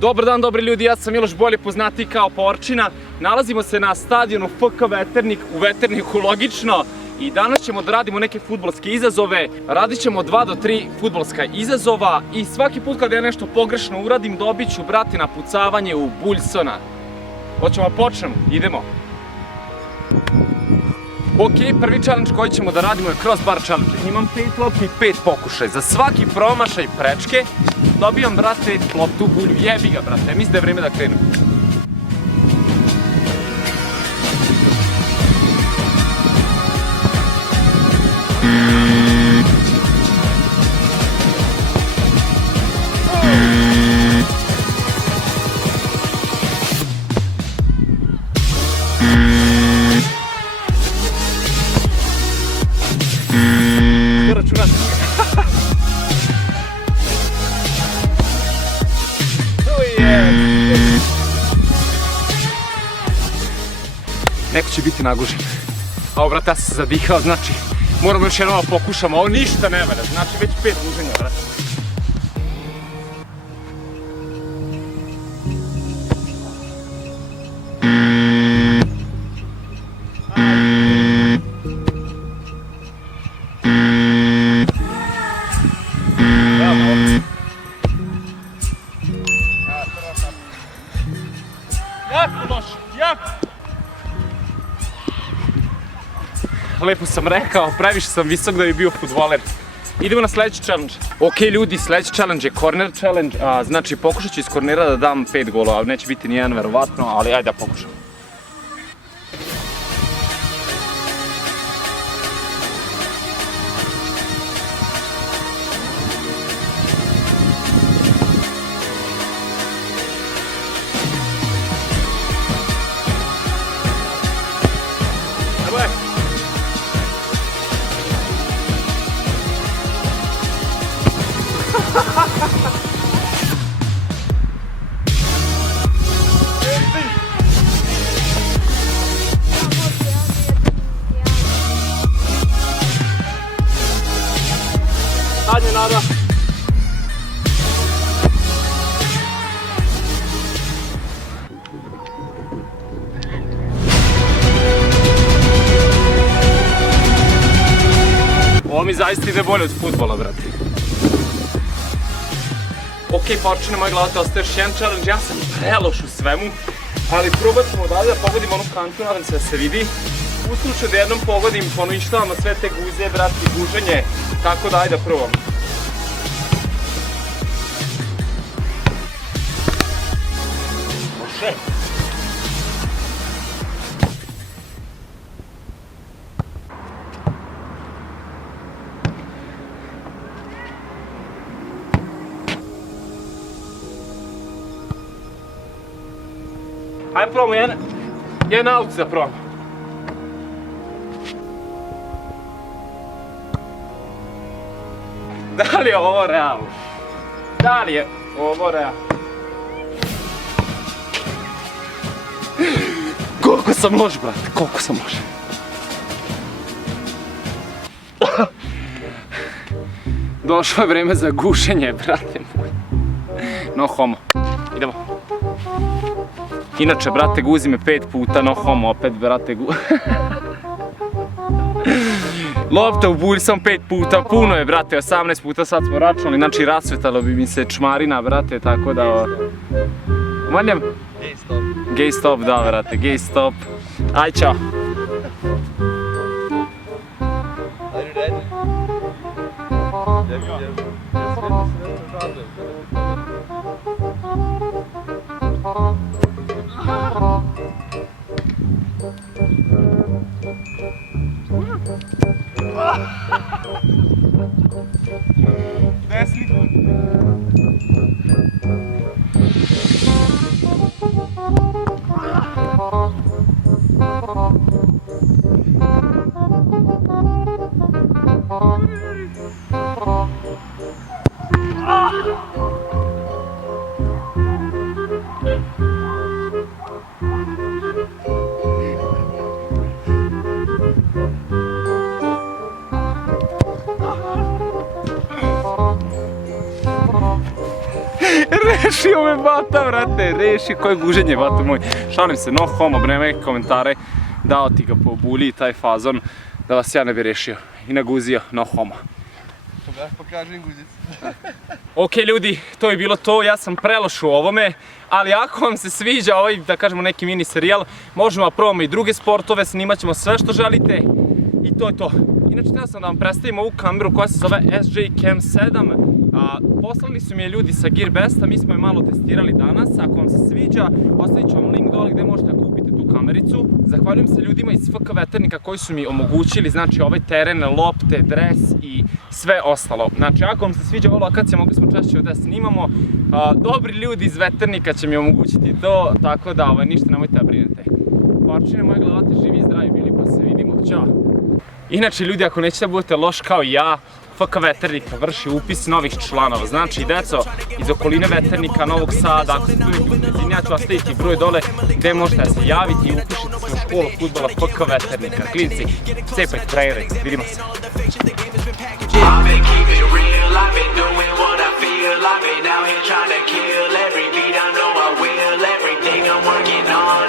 Dobar dan, dobri ljudi, ja sam Miloš, bolje poznatiji kao Porčina. Nalazimo se na stadionu FK Veternik, u Veterniku logično. I danas ćemo da radimo neke fudbalske izazove. Radit ćemo 2 do 3 fudbalska izazova. I svaki put kada ja nešto pogrešno uradim, dobit ću, brate, napucavanje u Buljsona. Hoćemo počnemo, idemo. Ok, prvi challenge koji ćemo da radimo je crossbar challenge. Imam 5 lopti i 5 pokušaj. Za svaki promašaj prečke dobijam, brate, loptu u bulju. Jebi ga, brate, mislim da je vreme da krenu. Neko će biti nagužen. Ovo, brate, ja sam se zadihao, znači moramo još jednom da pokušamo, ovo ništa ne valja, znači već 5 guženja, brate. Jako loše, jako! Lepo sam rekao, previše sam visok da bi bio fudbaler. Idemo na sledeći challenge. Ok ljudi, sledeći challenge je corner challenge, znači pokušat ću iz kornera da dam 5 golova, neće biti nijedan verovatno, ali ajde da pokušam. Zadnje nada. Ovo mi zaista ide bolje od fudbala, brate. Ok, Porčina, moja glava, te ostaje još jedan challenge, ja sam preloš u svemu, ali probat ćemo dalje da pogodim onu kantu, nadam se da se vidi. U slučaju da jednom pogodim, poništavamo sve te guze, brate, i guženje, tako da ajde da probam. Može. Ajde probamo jedan aut da probamo. Da li je ovo realno? Da li je ovo realno? Koliko sam loš, brate, koliko sam loš. Došlo je vreme za gušenje, brate moj. No homo. Idemo. Inače, brate, guzi me 5 puta, no homo, opet, brate, lopta u bulj sam 5 puta, puno je, brate, 18 puta sad smo računali, znači rasvetalo bi mi se čmarina, brate, tako da... Umanjam? Gay stop. Gay stop, da, brate, gay stop. Aj, čao. Are you ready? Desni. Rešio me bata, vrate, reši koje guženje, bata moj. Šalim se, no homo, nema neke komentare, dao ti ga po bulji taj fazon, da vas ja ne bi rešio. I naguzio, no homo. Тогава покажем гузицу. Ok ljudi, to je bilo to, ja sam preloš u ovome, ali ako vam se sviđa ovaj, da kažemo, neki mini serijal, možemo da probamo i druge sportove, snimat ćemo sve što želite i to je to. Inače, htio sam da vam predstavim ovu kameru koja se zove SJ Cam 7. Poslali su mi je ljudi sa Gearbesta, mi smo je malo testirali danas. Ako vam se sviđa, ostavit ću vam link dole gdje možete da kupite tu kamericu. Zahvaljujem se ljudima iz FK Veternika koji su mi omogućili, znači, ovaj teren, lopte, dres i sve ostalo. Znači, ako vam se sviđa ova lokacija, mogli smo češće ovdje snimamo. Dobri ljudi iz Veternika će mi omogućiti to, tako da ništa nemojte da brinete. Porčine moje glavate, živi i zdravi bili, pa se vidimo, ćao! Inače, ljudi, ako nećete da budete loš kao ja, FK Veternika vrši upis novih članova. Znači, deco iz okoline Veternika, Novog Sada, ako ste tu u blizini, ja ću ostaviti broj dole gdje možete da se javiti i upišite se u školu fudbala FK Veternika. Klinci, cepajte trajere, vidimo se. I've been keeping real, I've been doing what I feel. I've been out here trying to kill every beat, I know I will. Everything I'm working on,